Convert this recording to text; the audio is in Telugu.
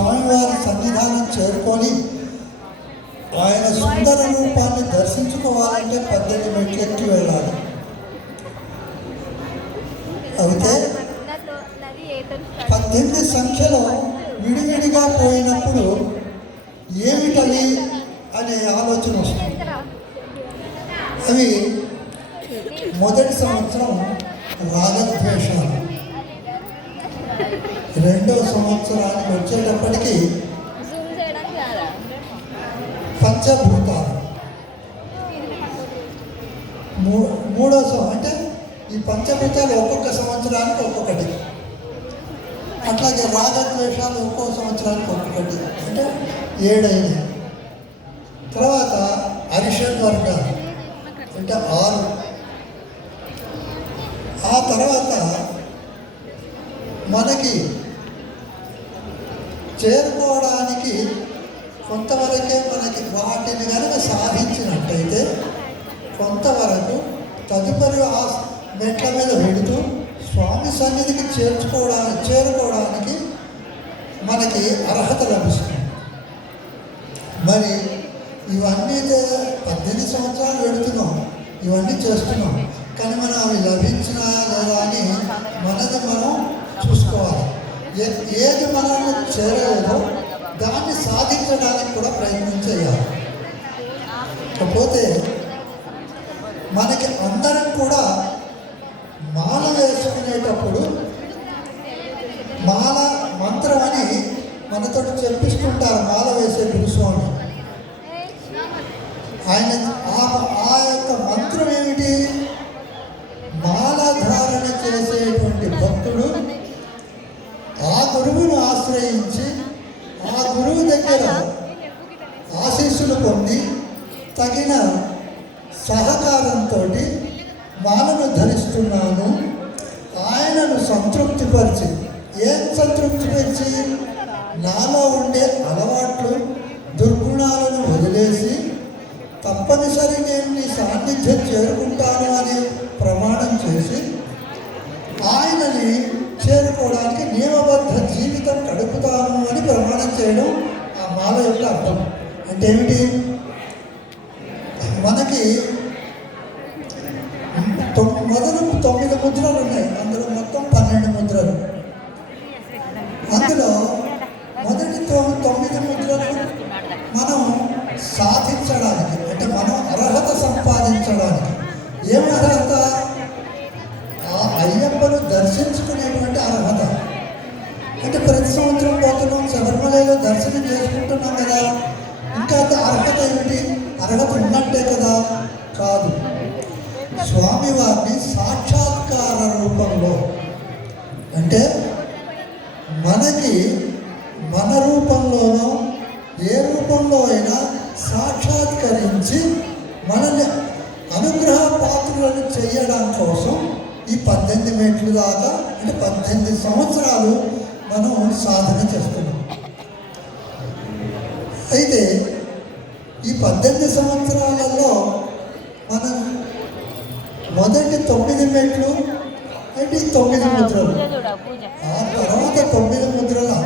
స్వామివారి సన్నిధానం చేరుకొని ఆయన సుందర రూపాన్ని దర్శించుకోవాలంటే పద్దెనిమిది మెట్లు ఎక్కి వెళ్ళాలి. అయితే పద్దెనిమిది సంఖ్యలో విడివిడిగా పోయినప్పుడు ఏమిటని అనే ఆలోచన వస్తుంది. అవి మొదటి సంవత్సరం రాగద్వేషాలు. రెండవ సంవత్సరానికి వచ్చేటప్పటికి పంచభూతాలు. మూ మూడో అంటే ఈ పంచభూతాలు ఒక్కొక్క సంవత్సరానికి ఒక్కొక్కటి. అట్లాగే రాగద్వేషాలు ఒక్కో సంవత్సరానికి ఒక్కొక్కటి. అంటే ఏడైంది తర్వాత అరిషన్ వర్గాలు అంటే ఆరు. ఆ తర్వాత మనకి చేరుకోవడానికి కొంతవరకే మనకి వాటిని కనుక సాధించినట్టయితే కొంతవరకు తదుపరి ఆ మెట్ల మీద వెళుతూ స్వామి సన్నిధికి చేర్చుకోవడానికి చేరుకోవడానికి మనకి అర్హత లభిస్తుంది. మరి ఇవన్నీ పద్దెనిమిది సంవత్సరాలు పెడుతున్నాం ఇవన్నీ చేస్తున్నాం కానీ మనం అవి లభించినాయా లేదా అని మనది మనం చూసుకోవాలి ఏ- ఏది మనల్ని చేరలేదో దాన్ని సాధించడానికి కూడా ప్రయత్నం చేయాలి. కాకపోతే మనకి అందరం కూడా మాల వేసుకునేటప్పుడు మాల మంత్రం అని మనతో చెప్పిస్తుంటారు మాల వేసే గురుస్వామి. ఆయన గురువు ఆశీస్సులు పొంది తగిన సహకారంతో మాలను ధరిస్తున్నాను. ఆయనను సంతృప్తిపరిచి ఏం సంతృప్తిపరిచి? నాలో ఉండే అలవాట్లు దుర్గుణాలను వదిలేసి తప్పనిసరి నేను నీ సాన్నిధ్యం చేరుకుంటాను అని ప్రమాణం చేసి ఆయనని చేరుకోవడానికి నియమబద్ధ జీవితం గడుపుతాను అని ప్రమాణం చేయడం మాల యొక్క అర్థం. అంటే ఏమిటి? మనకి మొదలు తొమ్మిది ముద్రలు ఉన్నాయి. అందులో మొత్తం పన్నెండు ముద్రలు. అందులో మొదటి తొమ్మిది ముద్రలు మనం సాధించడానికి అంటే మనం అర్హత సంపాదించడానికి ఏం అర్హత? ఆ అయ్యప్పను దర్శించుకునేటువంటి అర్హత. అంటే ప్రతి సంవత్సరం శబరిమలలో దర్శనం చేసుకుంటున్నాం కదా. ఇంకా అంత అర్హత ఏమిటి అర్హత ఉన్నట్టే కదా. కాదు. స్వామివారిని సాక్షాత్కార రూపంలో అంటే మనకి మన రూపంలోనో ఏ రూపంలో అయినా సాక్షాత్కరించి మనల్ని అనుగ్రహ పాత్రలను చేయడం కోసం ఈ పద్దెనిమిది మెట్లు దాకా అంటే పద్దెనిమిది సంవత్సరాలు మనం సాధన చేస్తున్నాం. అయితే ఈ పద్దెనిమిది సంవత్సరాలలో మనం మొదటి తొమ్మిది మెట్లు అంటే తొమ్మిది ముద్రలు. ఆ తర్వాత తొమ్మిది ముద్రలు.